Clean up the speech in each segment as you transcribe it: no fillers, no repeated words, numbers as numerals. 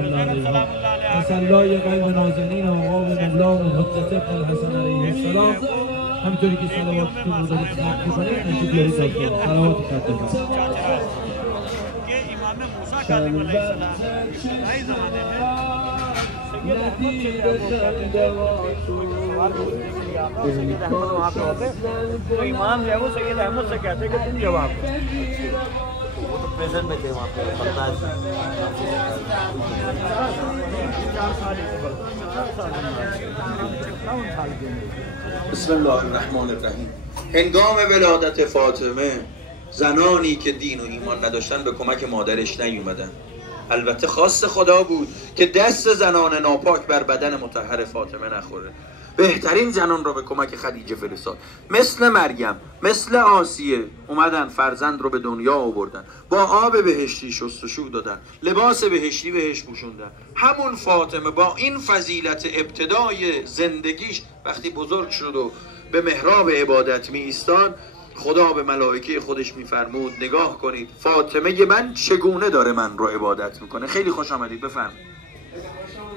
الله علیها، تسلای قلب نازنین آقا و مولانا حجت ابن الحسن علیه السلام. همینطوری که صلواتتون رو دارید خط می‌کنید تشریف بیارید داخل صلوات خط بزنید. तो इमाम जो है वो सैयद अहमद से कहते हैं कि तुम जवाब वो तो प्रेजेंट में थे वहाँ पे 15 بسم الله الرحمن الرحیم. هنگام ولادت فاطمه زنانی که دین و ایمان نداشتن به کمک مادرش نیومدن. البته خواست خدا بود که دست زنان ناپاک بر بدن مطهر فاطمه نخوره. بهترین زنان را به کمک خدیجه فرستاد، مثل مریم، مثل آسیه. اومدن فرزند رو به دنیا آوردن، با آب بهشتی شستشو دادن، لباس بهشتی بهش پوشوندن. همون فاطمه با این فضیلت ابتدای زندگیش وقتی بزرگ شد و به محراب عبادت می ایستاد، خدا به ملائکه خودش میفرمود نگاه کنید فاطمه من چگونه داره من رو عبادت میکنه. خیلی خوش آمدید، بفرمایید.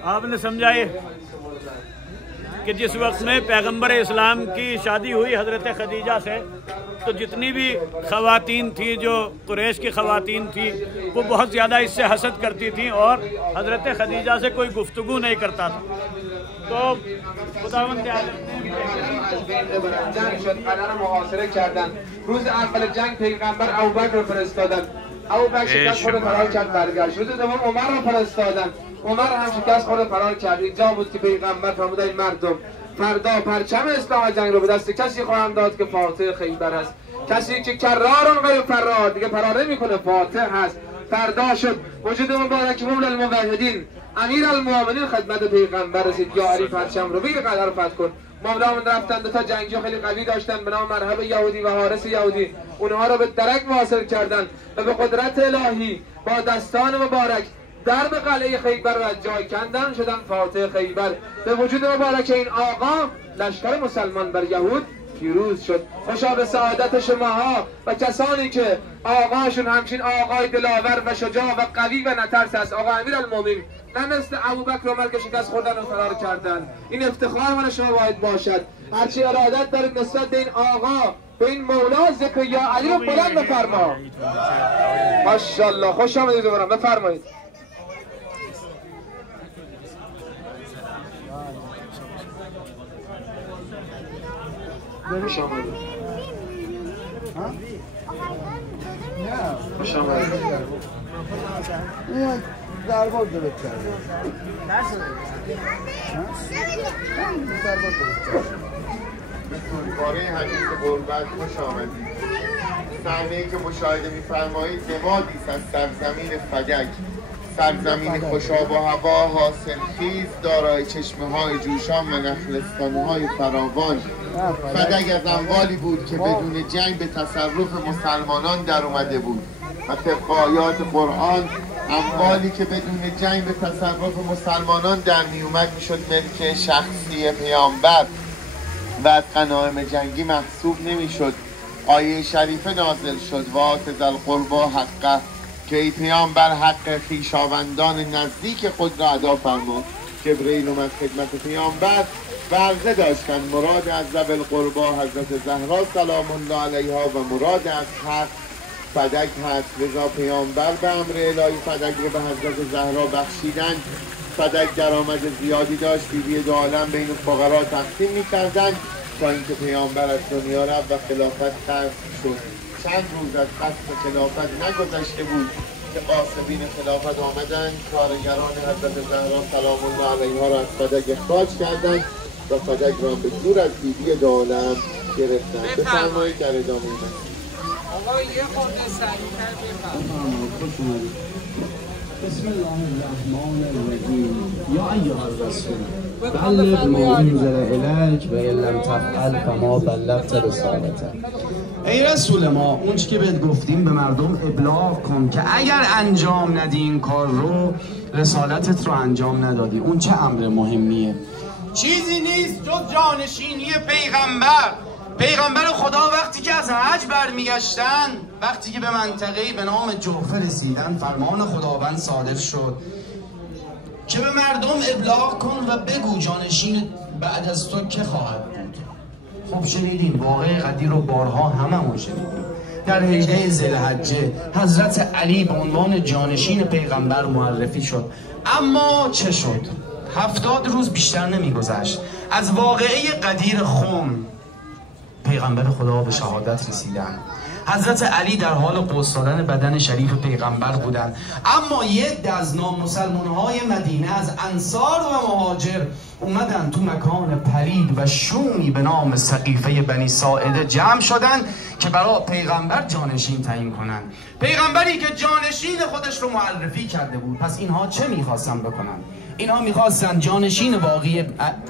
आपने समझा है कि जिस वक्त में पैगंबर इस्लाम की शादी हुई हज़रत खदीजा से, तो जितनी भी ख़वातीन थी जो कुरैश की ख़वातीन थी वो बहुत ज़्यादा इससे हसद करती थी और हज़रत खदीजा से कोई गुफ्तगू नहीं करता था. तो खुदावंद روز اول جنگ پیغمبر ابوبکر رو فرستادن، ابوبکر شکست خورد فرار کرد برگشت. روز دوم عمر رو فرستادن، عمر هم شکست خورد فرار کرد. اینجا بود که پیغمبر فرمود ای مردم فردا پرچم اسلام جنگ رو به دست کسی خواهم داد که فاتح خیبر است. کسی که کرار غیر فرار، دیگه فرار نمیکنه، فاتح هست. فردا شد وجود مبارک مولا الموحدین امیر المؤمنین خدمت پیغمبر رسید. یا علی پرچم رو بگیر قدر فتح کن. مولامون رفتن دو تا جنگجو خیلی قوی داشتن به نام مرحب یهودی و حارس یهودی، اونها رو به درک واصل کردن و به قدرت الهی با دستان مبارک درب قلعه خیبر رو از جای کندن، شدن فاتح خیبر. به وجود مبارک این آقا لشکر مسلمان بر یهود پیروز شد. خوشا به سعادت شماها و کسانی که آقاشون همچین آقای دلاور و شجاع و قوی و نترس است. آقا امیرالمومنین نه مثل ابوبکر و عمر که شکست خوردن و فرار کردن. این افتخار مال شما باید باشد. هرچی ارادت دارید نسبت به این آقا، به این مولا ذکر یا علی رو بلند بفرما. ماشاءالله خوش آمدید دوباره، بفرمایید. خوش آمدید. خوش آمدید. دربار درست کرده. باره حدیث غربت خوش آمدید. صحنه‌ای که مشاهده می‌فرمایید نمادی است از سرزمین فدک، سرزمین خوشاب و هوا حاصلخیز دارای چشمه‌های جوشان و نخلستان‌های فراوان. فدک از اموالی بود که بدون جنگ به تصرف مسلمانان در اومده بود و طبق آیات قرآن اموالی که بدون جنگ به تصرف مسلمانان در می اومد میشد ملک شخصی پیامبر و از غنایم جنگی محسوب نمیشد. آیه شریفه نازل شد وات ذی القربی حقه، که ای پیامبر حق خویشاوندان نزدیک خود را ادا فرما. جبرئیل اومد خدمت پیامبر و عرضه داشتند مراد از ذی القربی حضرت زهرا سلام الله علیها و مراد از حق فدک هست. رضا پیامبر به امر الهی فدک رو به حضرت زهرا بخشیدن. فدک درآمد زیادی داشت، بیبی دو عالم بین فقرا تقسیم می‌کردند تا اینکه پیامبر از دنیا رفت و خلافت قصد شد. چند روز از قصد خلافت نگذشته بود که قاصدین خلافت آمدند، کارگران حضرت زهرا سلام الله علیها را از فدک اخراج کردند و فدک را به زور از بیبی دو عالم گرفتند. بفرمایید در ادامه من. آقا یه خورده سریع‌تر بفرمایید. بسم الله الرحمن الرحیم. یا ایها الرسول بلغ ما انزل الیک و ان لم تفعل فما بلغت رسالته. ای رسول ما، اون چی که بهت گفتیم به مردم ابلاغ کن که اگر انجام ندی این کار رو، رسالتت رو انجام ندادی. اون چه امر مهمیه؟ چیزی نیست جز جانشینی پیغمبر. پیغمبر خدا وقتی که از حج برمیگشتن، وقتی که به منطقه‌ای به نام جحفه رسیدن، فرمان خداوند صادر شد که به مردم ابلاغ کن و بگو جانشین بعد از تو که خواهد بود. خب شنیدین واقعه قدیر رو بارها هممون شنیدیم. در 18 ذوالحجه حضرت علی به عنوان جانشین پیغمبر معرفی شد. اما چه شد؟ 70 روز بیشتر نمیگذشت از واقعه قدیر خم پیغمبر خدا به شهادت رسیدن. حضرت علی در حال قدس دادن بدن شریف پیغمبر بودند، اما یه عده از نامسلمان‌های مدینه از انصار و مهاجر اومدن تو مکان پلید و شومی به نام سقیفه بنی ساعده جمع شدن که برای پیغمبر جانشین تعیین کنن. پیغمبری که جانشین خودش رو معرفی کرده بود. پس اینها چه میخواستن بکنن؟ اینها میخواستن جانشین واقعی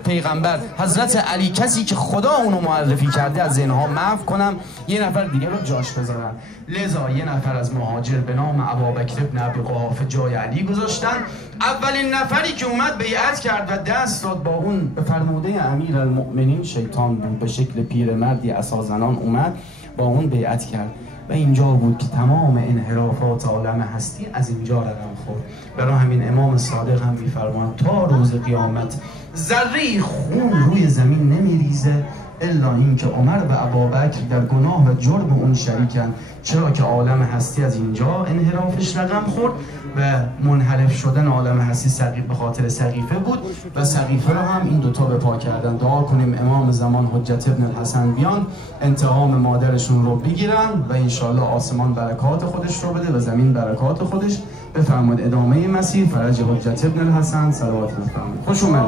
پیغمبر حضرت علی، کسی که خدا اونو معرفی کرده، از اینها محو کنن، یه نفر دیگه رو جاش بذارن. لذا یه نفر از مهاجر به نام ابوبکر ابن ابی قحافه جای علی گذاشتن. اولین نفری که اومد بیعت کرد و دست داد با اون به فرموده امیرالمؤمنین شیطان بود، به شکل پیرمردی عصازنان اومد با اون بیعت کرد و اینجا بود که تمام انحرافات عالم هستی از اینجا رقم خورد. برای همین امام صادق هم میفرماید تا روز قیامت ذره خون روی زمین نمیریزه الا اینکه عمر و ابوبکر در گناه و جرم اون شریکن، چرا که عالم هستی از اینجا انحرافش رقم خورد و منحرف شدن عالم هستی به خاطر سقیفه بود و سقیفه رو هم این دوتا به پا کردن. دعا کنیم امام زمان حجت ابن الحسن بیان انتقام مادرشون رو بگیرن و انشالله آسمان برکات خودش رو بده و زمین برکات خودش. بفرمایید ادامه مسیر فرج حجت ابن الحسن صلوات بفرمایید. خوش اومد.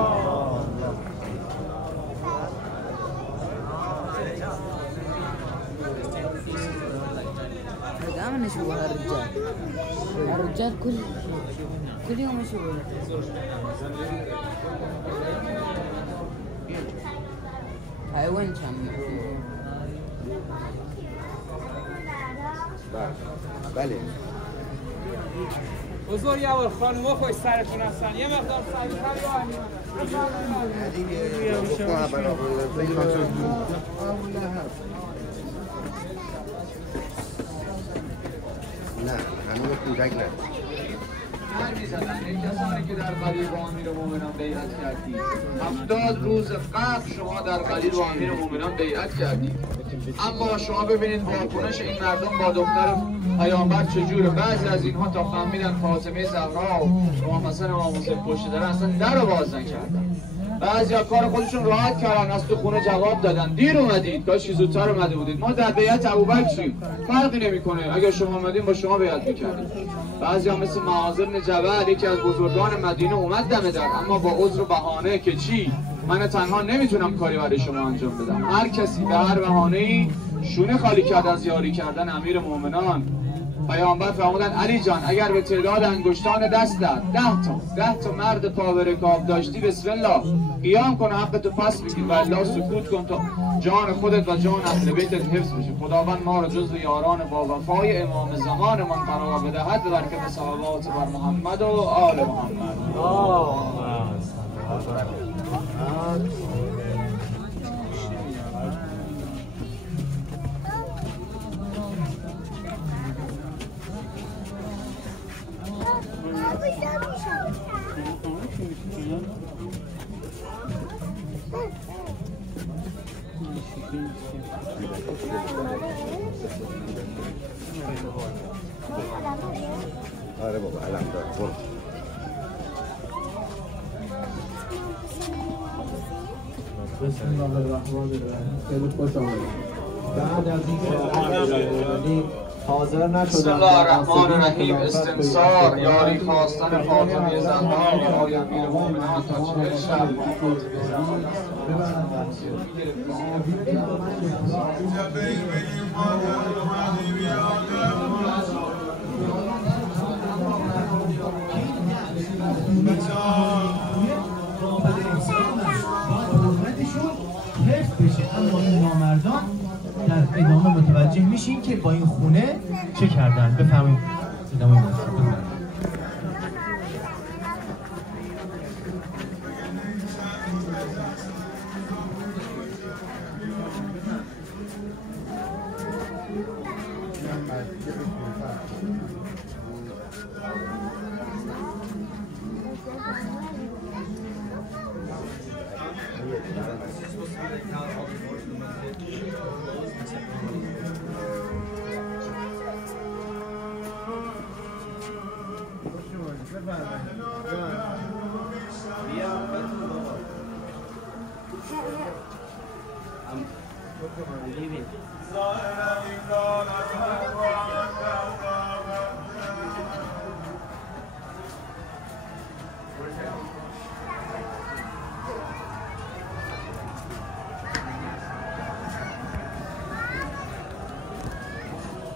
الرجال كل يوم مشغول. حيوان كم بله حضور یا خانم ها خوش سرتون هستن، یه مقدار سریع‌تر نه هنوز کودک نه. کسانی که در قلیل با امیرالمؤمنان بیعت کردید، 70 روز قبل شما در قلیل با امیرالمؤمنان بیعت کردید، اما شما ببینید واکنش این مردم با دختر پیامبر چجوره. بعضی از اینها تا فهمیدن فاطمه زهرا و امام حسن و امام حسین پشت در اصلا در رو باز نکردن. بعضیا کار خودشون راحت کردن، از تو خونه جواب دادن دیر اومدید، کاش زودتر اومده بودید، ما در بیعت ابوبکریم، فرقی نمیکنه، اگر شما اومدین با شما بیعت میکردیم. بعضیا مثل معاذ بن جبل یکی از بزرگان مدینه اومد دم در، اما با عذر و بهانه که چی، من تنها نمیتونم کاری برای شما انجام بدم. هر کسی به هر بهانه‌ای شونه خالی کرد از یاری کردن امیر مومنان. پیامبر فرمودن علی جان اگر به تعداد انگشتان دستت 10 تا مرد پا به رکاب داشتی، بسم الله قیام کن، حق تو پس بگیر و الا سکوت کن تا جان خودت و جان اهل بیتت حفظ بشه. خداوند ما را جزو یاران با وفای امام زمانمان قرار بدهد و برکت صلوات بر محمد و آل محمد. آره بابا علم دار برو. بسم الله الرحمن الرحیم. خیلی خوش آمدید. بعد از اینکه حاضر نشدن بسم الله الرحمن الرحیم. استنصار یاری خواستن فاطمه زهرا برای امیرالمؤمنین تا 40 شب فاطمه حفظ بشه. اما این نامردان در ادامه متوجه میشین که با این خونه چه کردن. بفهمید ادامه بفهمید.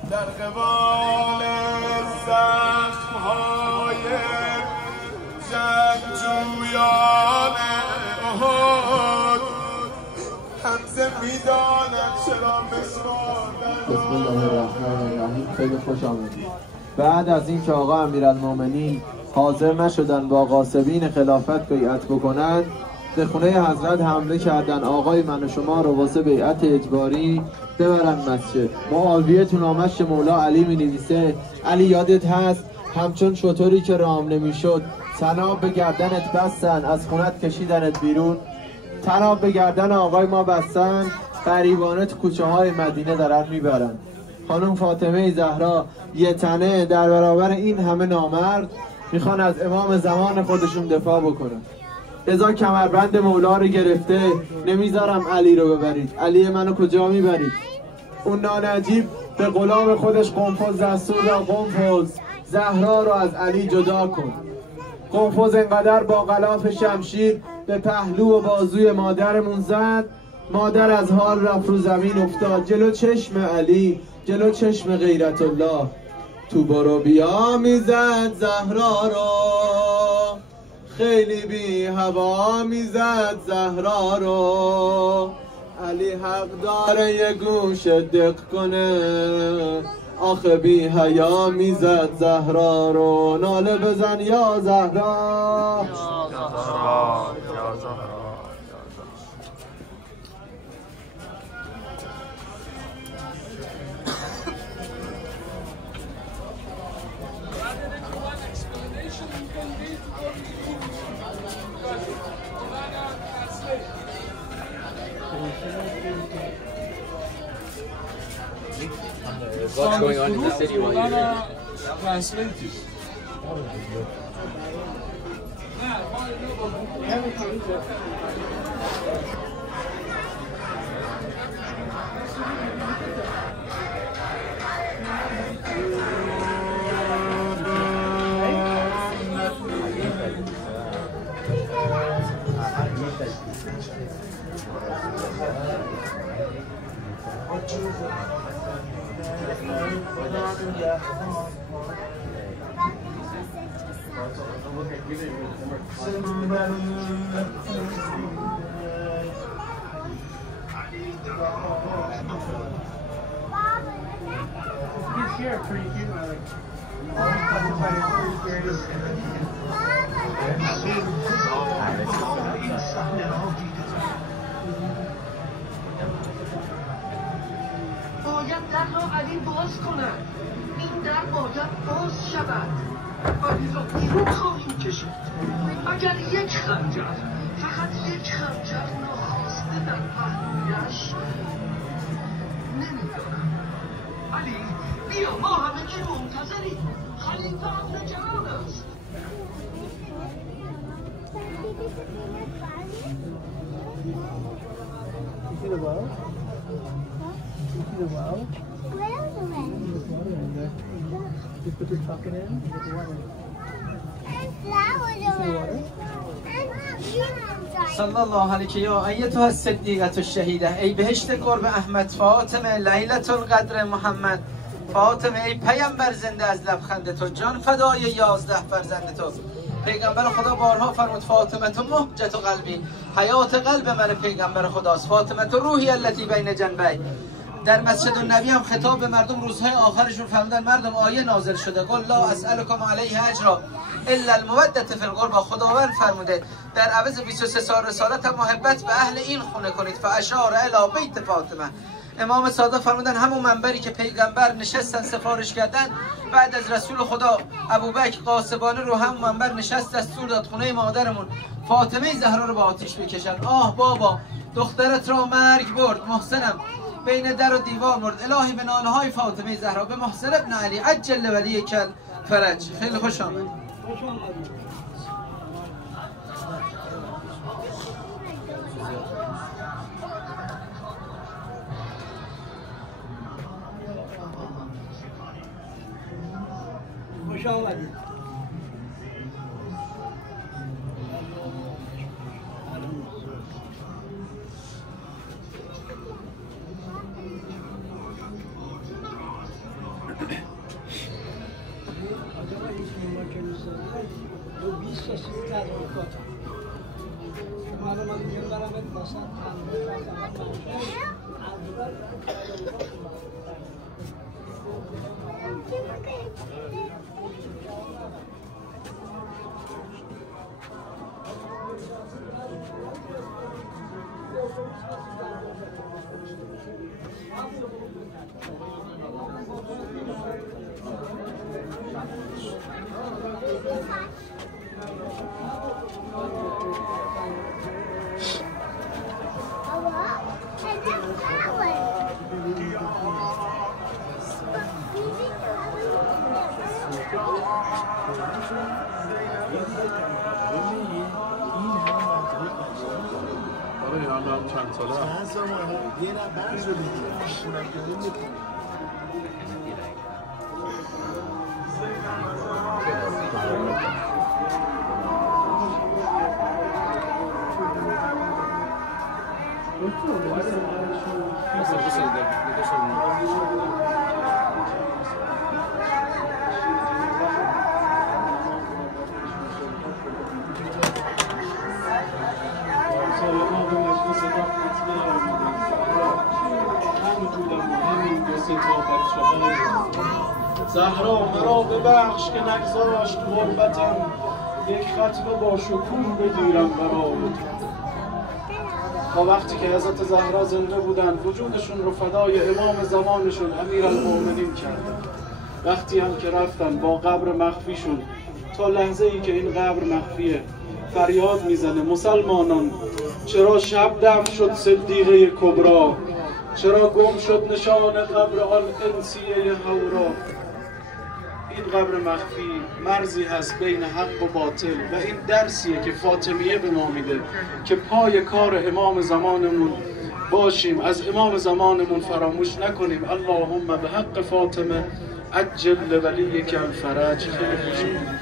در قبال زخم‌های جنگجویان احد همزه می‌داند چرا مسمار. بسم الله الرحمن الرحیم. خیلی خوش آمدید. بعد از اینکه آقا امیرالمومنین حاضر نشدن با غاصبین خلافت بیعت بکنند، به خونه حضرت حمله کردن آقای من و شما رو واسه بیعت اجباری ببرن مسجد. معاویه تو نامش مولا علی می نویسه: علی یادت هست همچون شطوری که رام نمیشد تناب به گردنت بستن، از خونت کشیدنت بیرون. تناب به گردن آقای ما بستن، غریبانه تو کوچه های مدینه دارن میبرن. خانم فاطمه زهرا یه تنه در برابر این همه نامرد میخوان از امام زمان خودشون دفاع بکنن. ازا کمربند مولا رو گرفته، نمیذارم علی رو ببرید. علی منو کجا میبرید؟ اون نانجیب به غلام خودش قنفذ دستور داد: قنفذ زهرا رو از علی جدا کن. قنفذ انقدر با غلاف شمشیر به پهلو و بازوی مادرمون زد، مادر از حال رفت رو زمین افتاد جلو چشم علی، جلو چشم غیرت الله. تو برو بیا میزد زهرا رو، خیلی بی هوا میزد زهرا رو. علی حق داره یه گوش دق کنه، آخه بی حیا میزد زهرا رو. ناله بزن یا زهرا، یا زهرا، یا زهرا. What's going on in the city while you're here? Translate it. باید در را علی باز کند. این در باید باز شود. علی را بیرون خواهیم کشید. اگر یک خنجر، فقط یک خنجر ناخواسته در پهلویش، نمیدانم. علی بیا، ما همگی منتظریم. خلیفه هم نگران است. You see the well? You see the well? Where is the well? Just put your bucket in and get the water. صلی الله علیک یا ایتها الصدیقة الشهیده. ای بهشت قرب احمد، فاطمه لیلة القدر محمد. فاطمه ای پیامبر زنده از لبخند تو، جان فدای 11 فرزند تو. پیغمبر خدا بارها فرمود: فاطمه تو مهجت قلبی، حیات قلب من پیغمبر خداست. فاطمه تو روحی التی بین جنبی. در مسجد النبی هم خطاب به مردم روزهای آخرشون فرمودن: مردم آیه نازل شده: قل لا اسألکم علیه اجرا الا المودة فی القربى. خداوند فرموده در عوض 23 سال رسالت محبت به اهل این خونه کنید. فاشار الی بیت فاطمه. امام صادق فرمودن همون منبری که پیغمبر نشستن سفارش کردن، بعد از رسول خدا ابوبکر قاسبانه رو هم منبر نشست، دستور داد خونه مادرمون فاطمه زهرا رو به آتش بکشن. آه بابا دخترت را مرگ برد، محسنم بین در و دیوار مرد، الهی به ناله های فاطمه زهرا به محسن ابن علی عجل ولی کل فرج. خیلی خوش آمدید. خوش آمدید. زهرا مرا ببخش که نگذاشت غربتم، یک ختم با شکوه بگیرم برای تو. تا وقتی که حضرت زهرا زنده بودن وجودشون رو فدای امام زمانشون امیرالمومنین کردن. وقتی هم که رفتن با قبر مخفیشون، تا لحظه ای که این قبر مخفیه فریاد میزنه مسلمانان چرا شب دفن شد صدیقه کبرا، چرا گم شد نشان قبر آن انسیه هورا. این قبر مخفی مرزی هست بین حق و باطل و این درسیه که فاطمیه به ما میده که پای کار امام زمانمون باشیم، از امام زمانمون فراموش نکنیم. اللهم به حق فاطمه عجل ولیک الفرج. خیلی خوشم.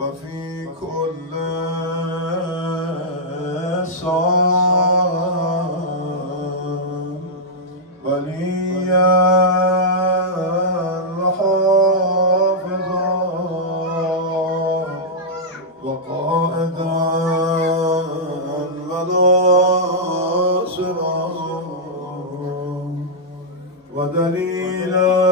وفي كل Jal